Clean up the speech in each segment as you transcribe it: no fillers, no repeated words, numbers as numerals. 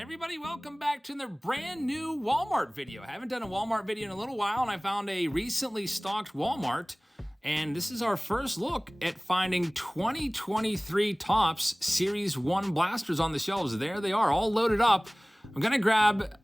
Everybody, welcome back to another brand new Walmart video. I haven't done a Walmart video in a little while, and I found a recently stocked Walmart, and this is our first look at finding 2023 Topps Series 1 blasters on the shelves. There they are, all loaded up. I'm gonna grab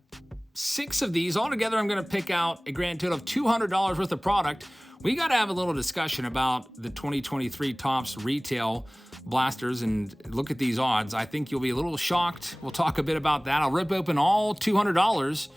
6 of these. Altogether, I'm gonna pick out a grand total of $200 worth of product. We gotta have a little discussion about the 2023 Topps retail blasters and look at these odds. I think you'll be a little shocked. We'll talk a bit about that. I'll rip open all $200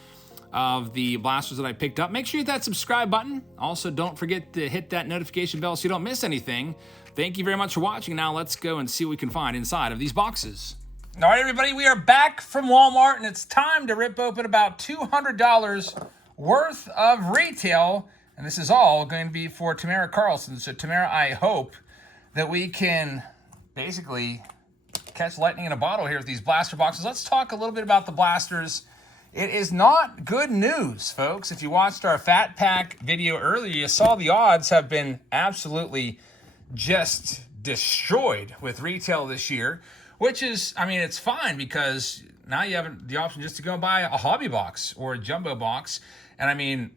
of the blasters that I picked up. Make sure you hit that subscribe button. Also, don't forget to hit that notification bell so you don't miss anything. Thank you very much for watching. Now let's go and see what we can find inside of these boxes. All right, everybody, we are back from Walmart, and it's time to rip open about $200 worth of retail, and this is all going to be for Tamara Carlson. So, Tamara, I hope that we can basically catch lightning in a bottle here with these blaster boxes. Let's talk a little bit about the blasters. It is not good news, folks. If you watched our Fat Pack video earlier, you saw the odds have been absolutely just destroyed with retail this year, which is, I mean, it's fine because now you have the option just to go buy a hobby box or a jumbo box. And I mean,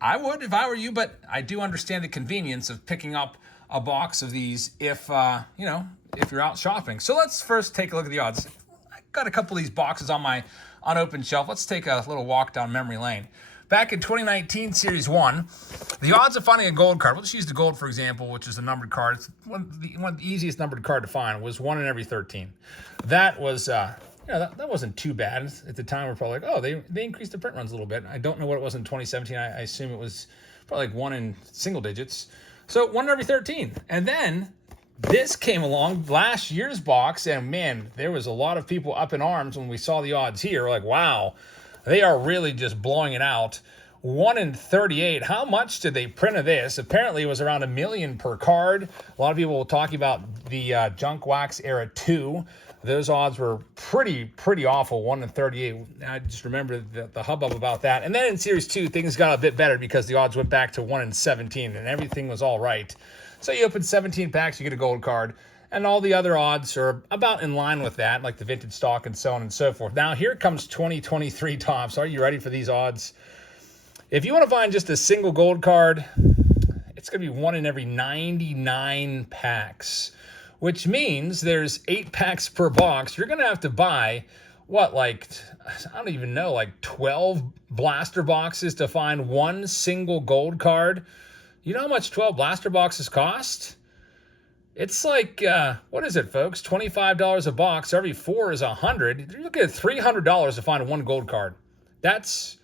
I would if I were you, but I do understand the convenience of picking up a box of these if if you're out shopping. So let's first take a look at the odds. I got a couple of these boxes on my unopened shelf. Let's take a little walk down memory lane. Back in 2019 Series 1, the odds of finding a gold card, let's use the gold for example, which is a numbered card. It's one of the easiest numbered card to find, was 1 in every 13. That was that wasn't too bad. At the time, we're probably like, oh, they increased the print runs a little bit. I don't know what it was in 2017. I assume it was probably like 1 in single digits. So 1 in every 13. And then this came along, last year's box, and man, there was a lot of people up in arms when we saw the odds here. We're like, wow, they are really just blowing it out. 1 in 38. How much did they print of this? Apparently, it was around $1 million per card. A lot of people were talking about the Junk Wax Era 2. Those odds were pretty awful, 1 in 38. I just remember the hubbub about that. And then in Series 2, things got a bit better because the odds went back to 1 in 17, and everything was all right. So you open 17 packs, you get a gold card, and all the other odds are about in line with that, like the vintage stock and so on and so forth. Now, here comes 2023 Topps. Are you ready for these odds? If you want to find just a single gold card, it's going to be 1 in every 99 packs, which means there's 8 packs per box. You're going to have to buy, what, like, I don't even know, like 12 blaster boxes to find one single gold card. You know how much 12 blaster boxes cost? It's like, what is it, folks? $25 a box. Every 4 is $100. You're looking at $300 to find one gold card. That's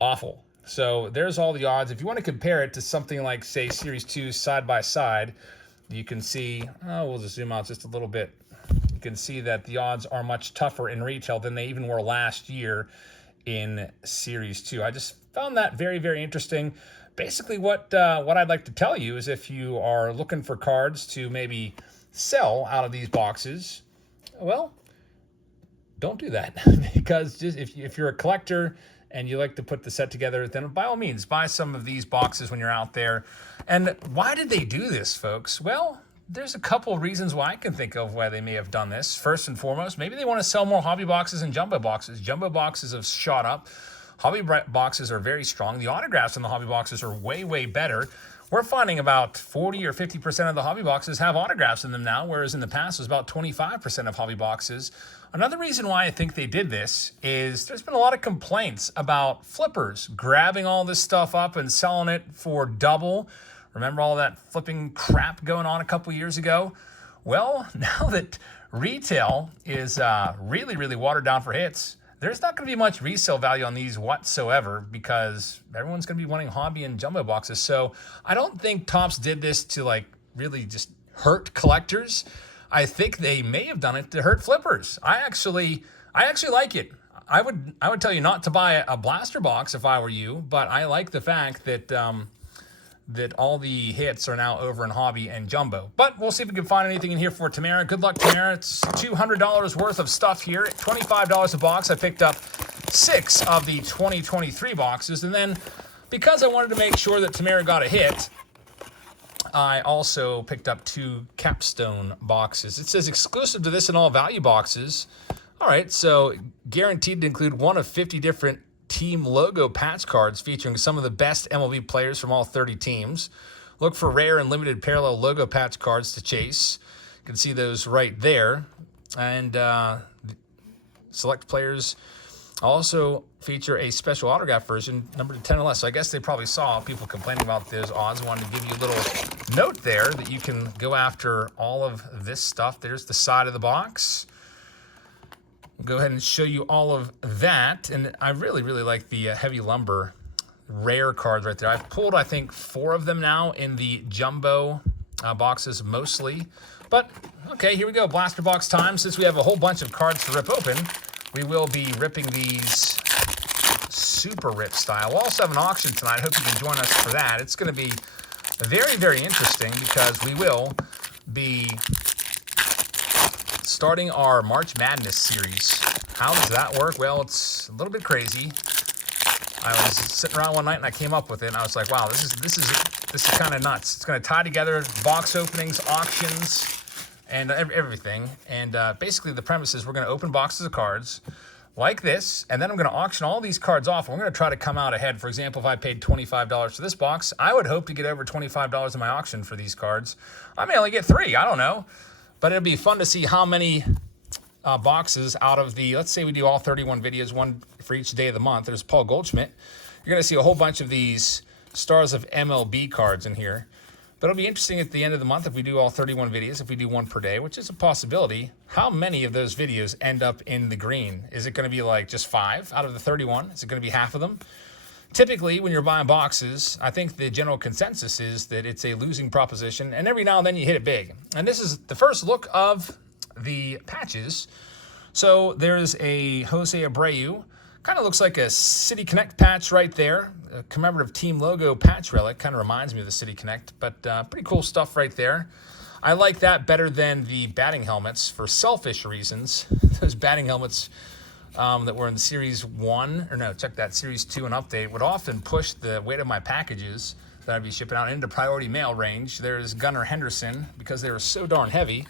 awful. So there's all the odds. If you want to compare it to something like, say, Series 2 side by side, you can see, we'll just zoom out just a little bit. You can see that the odds are much tougher in retail than they even were last year in Series 2. I just found that very, very interesting. Basically, what I'd like to tell you is if you are looking for cards to maybe sell out of these boxes, well, don't do that. Because just if you're a collector and you like to put the set together, then by all means, buy some of these boxes when you're out there. And why did they do this, folks? Well, there's a couple of reasons why I can think of why they may have done this. First and foremost, maybe they want to sell more hobby boxes and jumbo boxes. Jumbo boxes have shot up. Hobby boxes are very strong. The autographs in the hobby boxes are way, way better. We're finding about 40 or 50% of the hobby boxes have autographs in them now, whereas in the past it was about 25% of hobby boxes. Another reason why I think they did this is there's been a lot of complaints about flippers grabbing all this stuff up and selling it for double. Remember all that flipping crap going on a couple years ago? Well, now that retail is really, really watered down for hits, there's not going to be much resale value on these whatsoever because everyone's going to be wanting hobby and jumbo boxes. So I don't think Topps did this to like really just hurt collectors. I think they may have done it to hurt flippers. I actually like it. I would tell you not to buy a blaster box if I were you, but I like the fact that that all the hits are now over in hobby and jumbo. But we'll see if we can find anything in here for Tamara. Good luck, Tamara. It's $200 worth of stuff here. $25 a box. I picked up 6 of the 2023 boxes. And then because I wanted to make sure that Tamara got a hit, I also picked up 2 Capstone boxes. It says exclusive to this and all value boxes. All right, so guaranteed to include one of 50 different team logo patch cards featuring some of the best MLB players from all 30 teams. Look for rare and limited parallel logo patch cards to chase. You can see those right there. And select players also feature a special autograph version, numbered to 10 or less. So I guess they probably saw people complaining about those odds. Wanted to give you a little note there that you can go after all of this stuff. There's the side of the box. Go ahead and show you all of that. And I really, really like the Heavy Lumber rare cards right there. I've pulled, I think, 4 of them now in the jumbo boxes mostly. But, okay, here we go. Blaster box time. Since we have a whole bunch of cards to rip open, we will be ripping these super rip style. We'll also have an auction tonight. I hope you can join us for that. It's going to be very, very interesting because we will be starting our March Madness series. How does that work? Well, it's a little bit crazy. I was sitting around one night and I came up with it and I was like, wow, this is kind of nuts. It's going to tie together box openings, auctions, and everything. And basically the premise is we're going to open boxes of cards like this, and then I'm going to auction all these cards off. And we're going to try to come out ahead. For example, if I paid $25 for this box, I would hope to get over $25 in my auction for these cards. I may only get 3. I don't know. But it'll be fun to see how many boxes out of the, let's say we do all 31 videos, one for each day of the month. There's Paul Goldschmidt. You're going to see a whole bunch of these Stars of MLB cards in here. But it'll be interesting at the end of the month if we do all 31 videos, if we do one per day, which is a possibility. How many of those videos end up in the green? Is it going to be like just 5 out of the 31? Is it going to be half of them? Typically, when you're buying boxes, I think the general consensus is that it's a losing proposition, and every now and then you hit it big. And this is the first look of the patches. So there's a Jose Abreu. Kind of looks like a City Connect patch right there. A commemorative team logo patch relic. Kind of reminds me of the City Connect, but pretty cool stuff right there. I like that better than the batting helmets for selfish reasons. Those batting helmets that were in Series 1, or no, check that, Series 2 and update, would often push the weight of my packages that I'd be shipping out into priority mail range. There's Gunnar Henderson, because they were so darn heavy.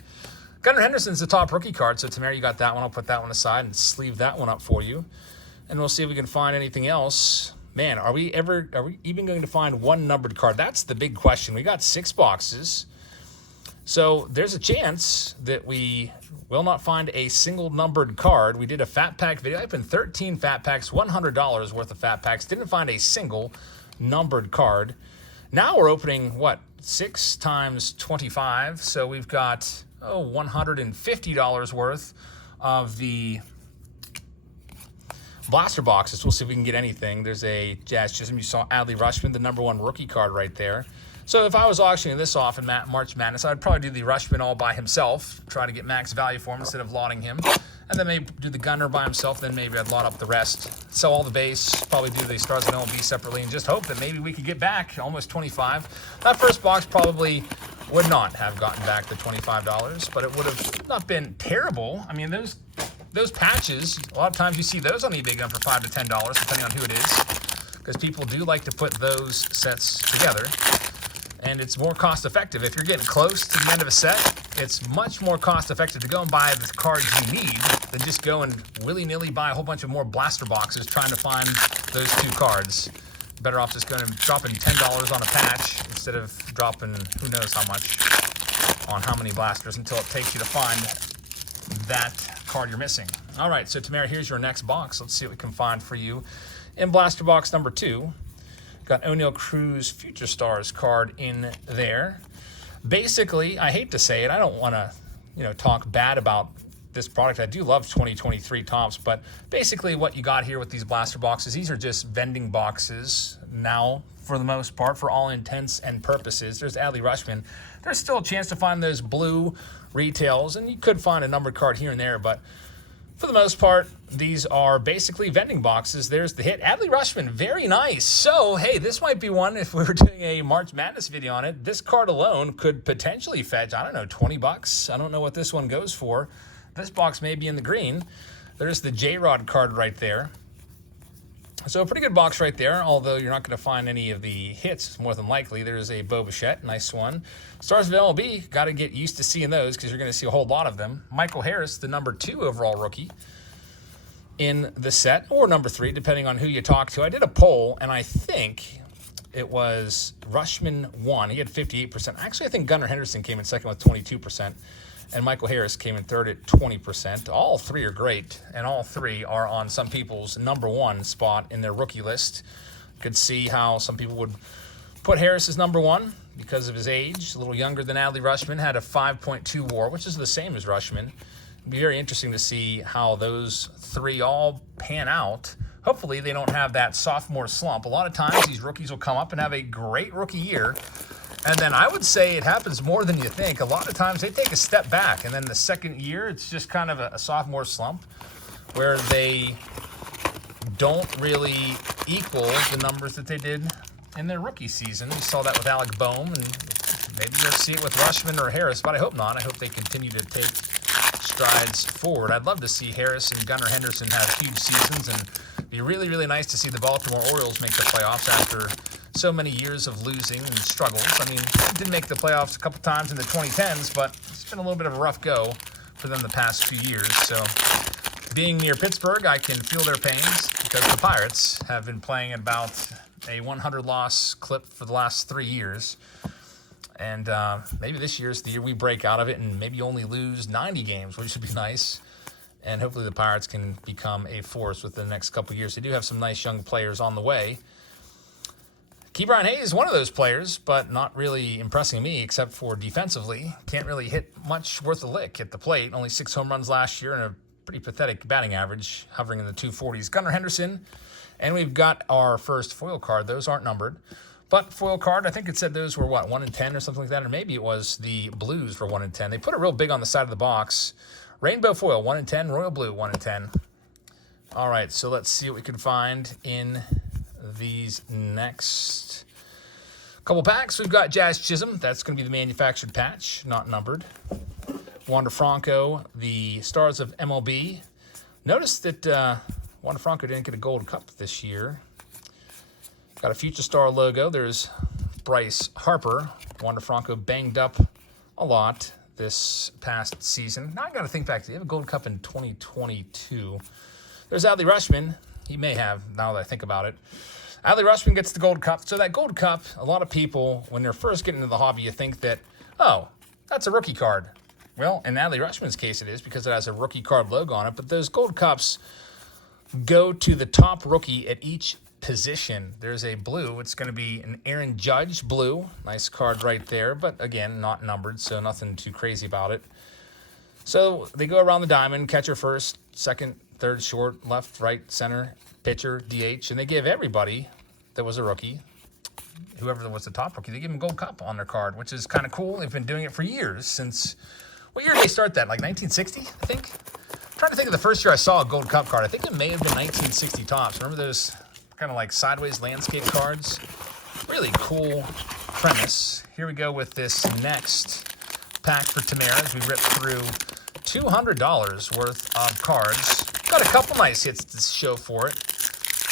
Gunnar Henderson's the top rookie card, so Tamara, you got that one. I'll put that one aside and sleeve that one up for you. And we'll see if we can find anything else. Man, are we even going to find one numbered card? That's the big question. We got 6 boxes. So there's a chance that we will not find a single numbered card. We did a fat pack video. I opened 13 fat packs, $100 worth of fat packs. Didn't find a single numbered card. Now we're opening, what, 6 times 25. So we've got, $150 worth of the blaster boxes. We'll see if we can get anything. There's a Jazz Chisholm. You saw Adley Rutschman, the #1 rookie card right there. So if I was auctioning this off in March Madness, I'd probably do the Rutschman all by himself, try to get max value for him instead of lotting him. And then maybe do the Gunner by himself, then maybe I'd lot up the rest. Sell all the base, probably do the Stars of MLB separately, and just hope that maybe we could get back almost 25. That first box probably would not have gotten back the $25, but it would have not been terrible. I mean, those patches, a lot of times you see those on eBay going for $5 to $10, depending on who it is, because people do like to put those sets together. And it's more cost effective. If you're getting close to the end of a set, it's much more cost effective to go and buy the cards you need than just go and willy-nilly buy a whole bunch of more blaster boxes trying to find those 2 cards. Better off just going and dropping $10 on a patch instead of dropping who knows how much on how many blasters until it takes you to find that card you're missing. All right, so Tamara, here's your next box. Let's see what we can find for you in blaster box number 2. Got O'Neal Cruz Future Stars card in there. Basically, I hate to say it, I don't want to, talk bad about this product. I do love 2023 Topps, but basically what you got here with these blaster boxes, these are just vending boxes now for the most part, for all intents and purposes. There's Adley Rutschman. There's still a chance to find those blue retails, and you could find a numbered card here and there, but for the most part, these are basically vending boxes. There's the hit. Adley Rutschman, very nice. So, hey, this might be one, if we were doing a March Madness video on it, this card alone could potentially fetch, I don't know, $20. I don't know what this one goes for. This box may be in the green. There's the J-Rod card right there. So a pretty good box right there, although you're not going to find any of the hits, more than likely. There's a Bo Bichette, nice one. Stars of MLB, got to get used to seeing those because you're going to see a whole lot of them. Michael Harris, the #2 overall rookie. in the set, or number 3, depending on who you talk to. I did a poll, and I think it was Rushman won. He had 58%. Actually, I think Gunnar Henderson came in second with 22%, and Michael Harris came in third at 20%. All 3 are great, and all 3 are on some people's number 1 spot in their rookie list. Could see how some people would put Harris as number 1 because of his age. A little younger than Adley Rutschman, had a 5.2 WAR, which is the same as Rutschman. It'd be very interesting to see how those 3 all pan out. Hopefully they don't have that sophomore slump. A lot of times these rookies will come up and have a great rookie year, and then I would say it happens more than you think. A lot of times they take a step back, and then the second year it's just kind of a sophomore slump where they don't really equal the numbers that they did in their rookie season. We saw that with Alec Boehm, and maybe you'll see it with Rutschman or Harris, but I hope not. I hope they continue to take strides forward. I'd love to see Harris and Gunnar Henderson have huge seasons, and it'd be really, really nice to see the Baltimore Orioles make the playoffs after so many years of losing and struggles. I mean, they did make the playoffs a couple times in the 2010s, but it's been a little bit of a rough go for them the past few years. So being near Pittsburgh, I can feel their pains because the Pirates have been playing at about a 100-loss clip for the last 3 years. And maybe this year's the year we break out of it and maybe only lose 90 games, which would be nice. And hopefully the Pirates can become a force within the next couple of years. They do have some nice young players on the way. Ke'Bryan Hayes is one of those players, but not really impressing me except for defensively. Can't really hit much worth a lick at the plate. Only 6 home runs last year and a pretty pathetic batting average, hovering in the 240s. Gunnar Henderson, and we've got our first foil card. Those aren't numbered. But foil card, I think it said those were, 1 in 10 or something like that, or maybe it was the Blues for 1 in 10. They put it real big on the side of the box. Rainbow foil, 1 in 10. Royal blue, 1 in 10. All right, so let's see what we can find in these next couple packs. We've got Jazz Chisholm. That's going to be the manufactured patch, not numbered. Wander Franco, the Stars of MLB. Notice that Wander Franco didn't get a gold cup this year. Got a Future Star logo. There's Bryce Harper. Wander Franco banged up a lot this past season. Now I got to think back. Did he have a gold cup in 2022? There's Adley Rutschman. He may have, now that I think about it. Adley Rutschman gets the gold cup. So that gold cup, a lot of people, when they're first getting into the hobby, you think that, oh, that's a rookie card. Well, in Adley Rutschman's case it is because it has a rookie card logo on it. But those gold cups go to the top rookie at each position. There's a blue. It's going to be an Aaron Judge blue. Nice card right there, but again, not numbered, so nothing too crazy about it. So they go around the diamond, catcher first, second, third, short, left, right, center, pitcher, DH, and they give everybody that was a rookie, whoever was the top rookie, they give them a gold cup on their card, which is kind of cool. They've been doing it for years since, what year did they start that? Like 1960, I think? I'm trying to think of the first year I saw a gold cup card. I think it may have been 1960 tops. Remember those kind of like sideways landscape cards? Really cool premise. Here we go with this next pack for Tamara as we rip through $200 worth of cards. Got a couple nice hits to show for it.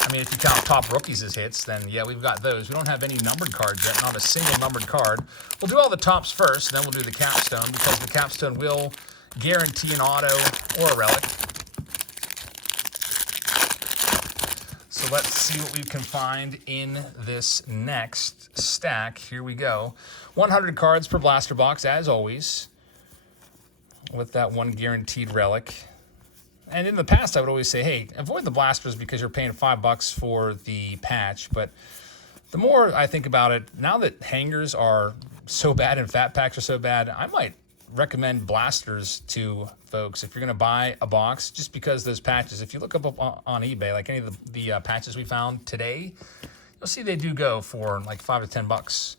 I mean, if you count top rookies as hits, then yeah, we've got those. We don't have any numbered cards yet, not a single numbered card. We'll do all the tops first, then we'll do the Capstone, because the Capstone will guarantee an auto or a relic. So let's see what we can find in this next stack. Here we go. 100 cards per blaster box, as always, with that one guaranteed relic. And in the past, I would always say, hey, avoid the blasters because you're paying $5 for the patch. But the more I think about it, now that hangers are so bad and fat packs are so bad, I might recommend blasters to folks if you're going to buy a box, just because those patches, if you look up on eBay, like any of the patches we found today, you'll see they do go for like $5 to $10.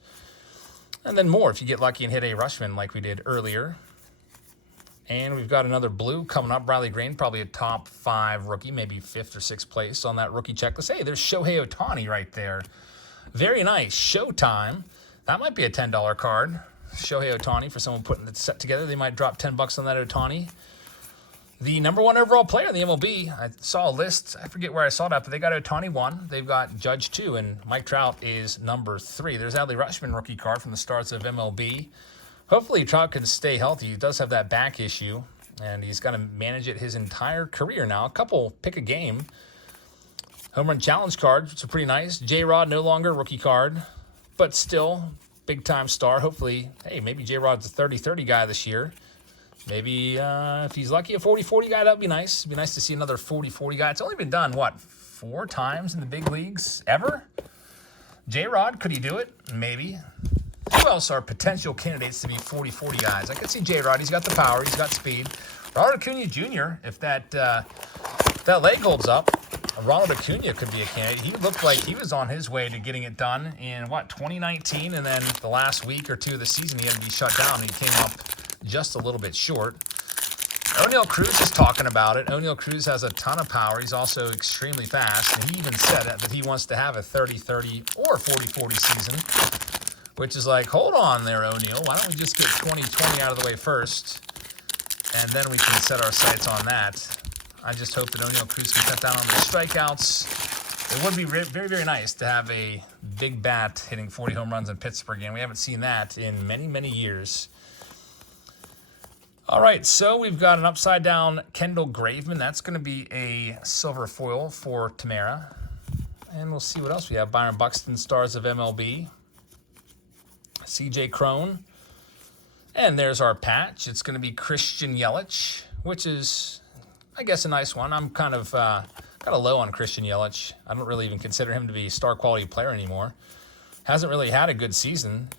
And then more if you get lucky and hit a Rutschman like we did earlier. And we've got another blue coming up. Riley Green, probably a top 5 rookie, maybe 5th or 6th place on that rookie checklist. Hey, there's Shohei Ohtani right there. Very nice. Showtime. That might be a $10 card. Shohei Ohtani, for someone putting the set together. They might drop $10 on that Ohtani. The number 1 overall player in the MLB. I saw a list. I forget where I saw that, but they got Ohtani 1. They've got Judge 2, and Mike Trout is number 3. There's Adley Rutschman rookie card from the Stars of MLB. Hopefully Trout can stay healthy. He does have that back issue. and he's going to manage it his entire career now. A couple pick a game. Home run challenge cards, which are pretty nice. J-Rod, no longer rookie card, but still big-time star. Hopefully, hey, maybe J-Rod's a 30-30 guy this year. Maybe if he's lucky, a 40-40 guy, that would be nice. It'd be nice to see another 40-40 guy. It's only been done, what, 4 times in the big leagues ever? J-Rod, could he do it? Maybe. Who else are potential candidates to be 40-40 guys? I could see J-Rod. He's got the power. He's got speed. Ronald Acuna Jr., if that leg holds up, Ronald Acuna could be a candidate. He looked like he was on his way to getting it done in, 2019? And then the last week or two of the season, he had to be shut down. He came up just a little bit short. O'Neal Cruz is talking about it. O'Neal Cruz has a ton of power. He's also extremely fast. And he even said that he wants to have a 30-30 or 40-40 season, which is like, hold on there, O'Neal. Why don't we just get 20-20 out of the way first, and then we can set our sights on that. I just hope that O'Neal Cruz can cut down on the strikeouts. It would be very, very nice to have a big bat hitting 40 home runs in Pittsburgh again. We haven't seen that in many, many years. All right, so we've got an upside-down Kendall Graveman. That's going to be a silver foil for Tamara. And we'll see what else we have. Byron Buxton, Stars of MLB. CJ Crone. And there's our patch. It's going to be Christian Yelich, which is, I guess, a nice one. I'm kind of low on Christian Yelich. I don't really even consider him to be a star-quality player anymore. Hasn't really had a good season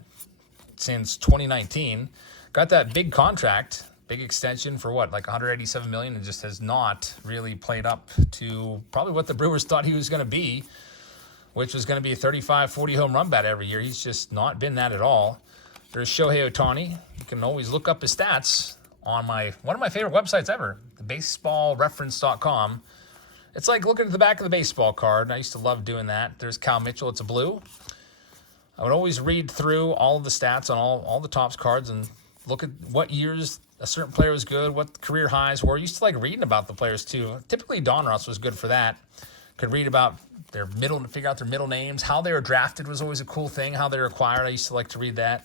since 2019. Got that big contract. Big extension for what, like $187 million, and just has not really played up to probably what the Brewers thought he was going to be, which was going to be a 35, 40 home run bat every year. He's just not been that at all. There's Shohei Ohtani. You can always look up his stats on one of my favorite websites ever, baseballreference.com. It's like looking at the back of the baseball card. I used to love doing that. There's Cal Mitchell. It's a blue. I would always read through all of the stats on all the Topps cards and look at what years a certain player was good, what career highs were. I used to like reading about the players too. Typically, Donruss was good for that. Could read about their figure out their middle names. How they were drafted was always a cool thing. How they were acquired, I used to like to read that.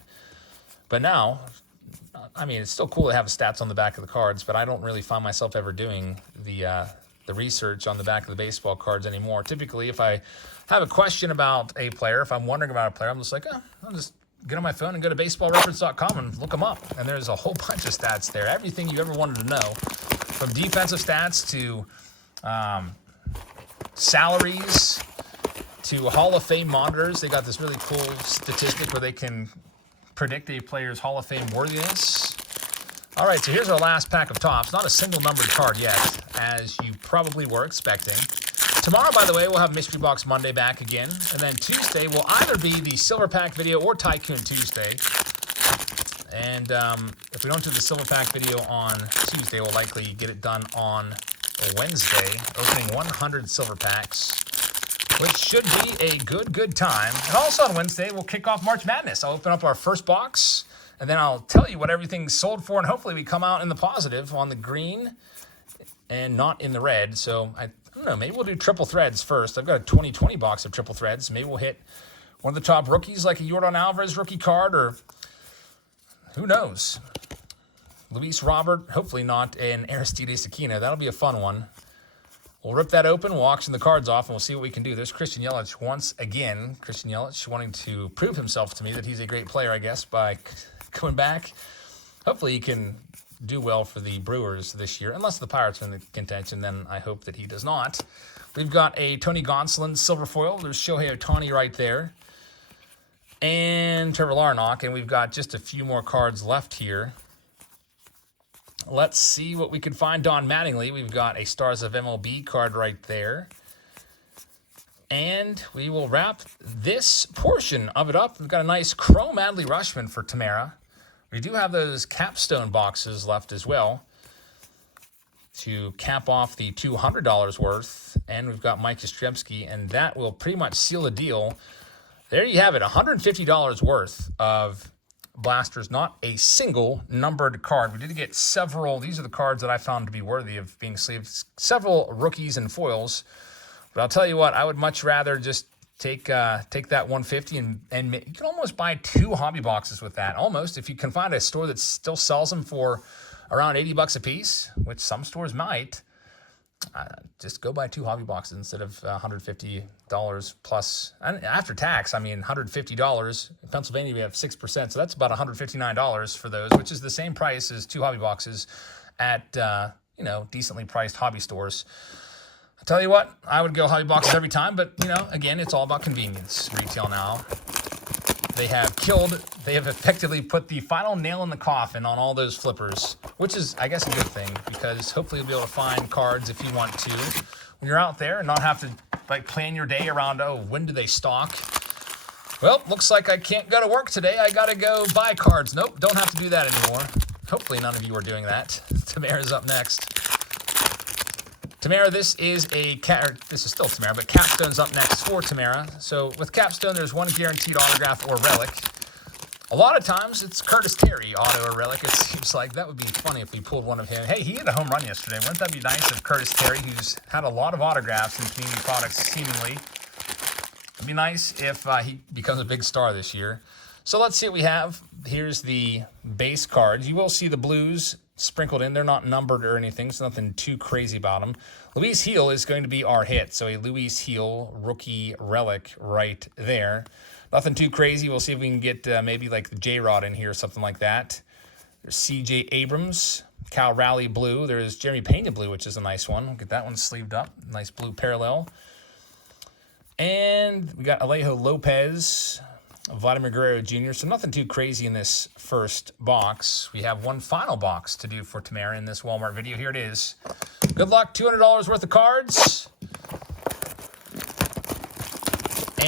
But now, I mean, it's still cool to have stats on the back of the cards, but I don't really find myself ever doing the research on the back of the baseball cards anymore. Typically, if I have a question about a player, if I'm wondering about a player, I'm just like, I'll just get on my phone and go to baseballreference.com and look them up. And there's a whole bunch of stats there. Everything you ever wanted to know, from defensive stats to salaries to Hall of Fame monitors. They got this really cool statistic where they can predict a player's Hall of Fame worthiness. All right, so here's our last pack of Topps. Not a single numbered card yet, as you probably were expecting. Tomorrow, by the way, we'll have Mystery Box Monday back again. And then Tuesday will either be the Silver Pack video or Tycoon Tuesday. And if we don't do the Silver Pack video on Tuesday, we'll likely get it done on Wednesday, opening 100 Silver Packs, which should be a good time. And also on Wednesday, we'll kick off March Madness. I'll open up our first box, and then I'll tell you what everything's sold for, and hopefully we come out in the positive on the green and not in the red. So I don't know, maybe we'll do triple threads first. I've got a 2020 box of triple threads. Maybe we'll hit one of the top rookies like a Yordan Alvarez rookie card, or who knows? Luis Robert, hopefully not an Aristides Aquino. That'll be a fun one. We'll rip that open, we'll auction the cards off, and we'll see what we can do. There's Christian Yelich once again. Christian Yelich wanting to prove himself to me that he's a great player, I guess, by coming back. Hopefully he can do well for the Brewers this year. Unless the Pirates are in the contention, then I hope that he does not. We've got a Tony Gonsolin silver foil. There's Shohei Ohtani right there. And Trevor Larnach, and we've got just a few more cards left here. Let's see what we can find. Don Mattingly, we've got a Stars of MLB card right there. And we will wrap this portion of it up. We've got a nice Chrome Adley Rushman for Tamara. We do have those Capstone boxes left as well to cap off the $200 worth. And we've got Mike Yastrzemski, and that will pretty much seal the deal. There you have it, $150 worth of blasters, not a single numbered card. We did get several. These are the cards that I found to be worthy of being sleeved. Several rookies and foils. But I'll tell you what, I would much rather just take that 150 and you can almost buy 2 hobby boxes with that. Almost, if you can find a store that still sells them for around 80 bucks a piece, which some stores might, just go buy 2 hobby boxes instead of $150 plus. And after tax, I mean, $150. In Pennsylvania, we have 6%, so that's about $159 for those, which is the same price as 2 hobby boxes at, you know, decently priced hobby stores. I tell you what, I would go hobby boxes every time, but, you know, again, it's all about convenience. Retail now, they have effectively put the final nail in the coffin on all those flippers, which is, I guess, a good thing, because hopefully you'll be able to find cards if you want to when you're out there and not have to, like, plan your day around, oh, when do they stock? Well, looks like I can't go to work today. I got to go buy cards. Nope, don't have to do that anymore. Hopefully none of you are doing that. Tamara's up next. Tamara, this is still Tamara, but Capstone's up next for Tamara. So with Capstone, there's one guaranteed autograph or relic. A lot of times it's Curtis Terry, auto or relic. It seems like that would be funny if we pulled one of him. Hey, he hit a home run yesterday. Wouldn't that be nice if Curtis Terry, who's had a lot of autographs in community products seemingly, it'd be nice if he becomes a big star this year. So let's see what we have. Here's the base cards. You will see the blues sprinkled in. They're not numbered or anything, so nothing too crazy about them. Luis Heel is going to be our hit, so a Luis Heel rookie relic right there. Nothing too crazy. We'll see if we can get maybe like the J-Rod in here or something like that. There's C.J. Abrams, Cal Raleigh blue. There's Jeremy Pena blue, which is a nice one. We'll get that one sleeved up. Nice blue parallel. And we got Alejo Lopez, Vladimir Guerrero Jr. So nothing too crazy in this first box. We have one final box to do for Tamara in this Walmart video. Here it is. Good luck. $200 worth of cards.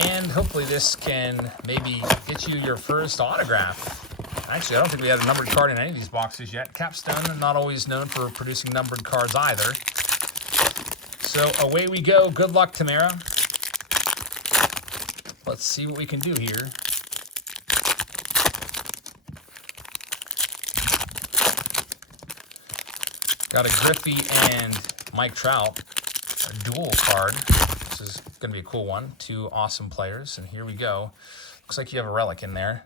And hopefully this can maybe get you your first autograph. Actually, I don't think we had a numbered card in any of these boxes yet. Capstone, not always known for producing numbered cards either. So away we go. Good luck, Tamara. Let's see what we can do here. Got a Griffey and Mike Trout, a dual card. This is going to be a cool one. 2 awesome players, and here we go. Looks like you have a relic in there.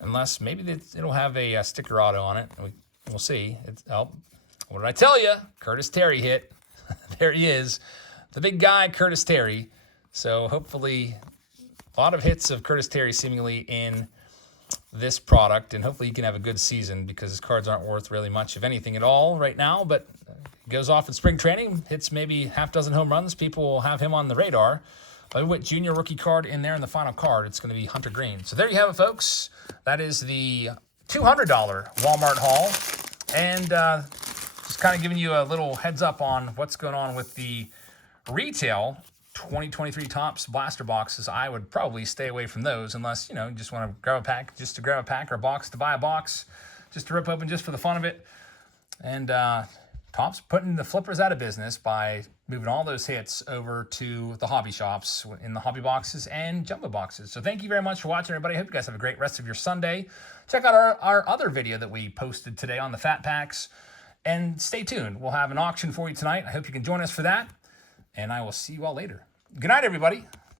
Unless maybe it'll have a sticker auto on it. We'll see. Oh, what did I tell you? Curtis Terry hit. There he is. The big guy, Curtis Terry. So hopefully a lot of hits of Curtis Terry seemingly in this product, and hopefully he can have a good season because his cards aren't worth really much of anything at all right now, but he goes off in spring training, hits maybe half dozen home runs, people will have him on the radar. But with junior rookie card in there in the final card, it's going to be Hunter Green. So there you have it, folks. That is the $200 Walmart haul, and just kind of giving you a little heads up on what's going on with the retail 2023 Topps blaster boxes. I would probably stay away from those unless, you know, you just want to grab a pack, just to grab a pack, or a box to buy a box, just to rip open just for the fun of it. And Topps putting the flippers out of business by moving all those hits over to the hobby shops in the hobby boxes and jumbo boxes. So thank you very much for watching, everybody. I hope you guys have a great rest of your Sunday. Check out our other video that we posted today on the Fat Packs, and stay tuned. We'll have an auction for you tonight. I hope you can join us for that, and I will see you all later. Good night, everybody.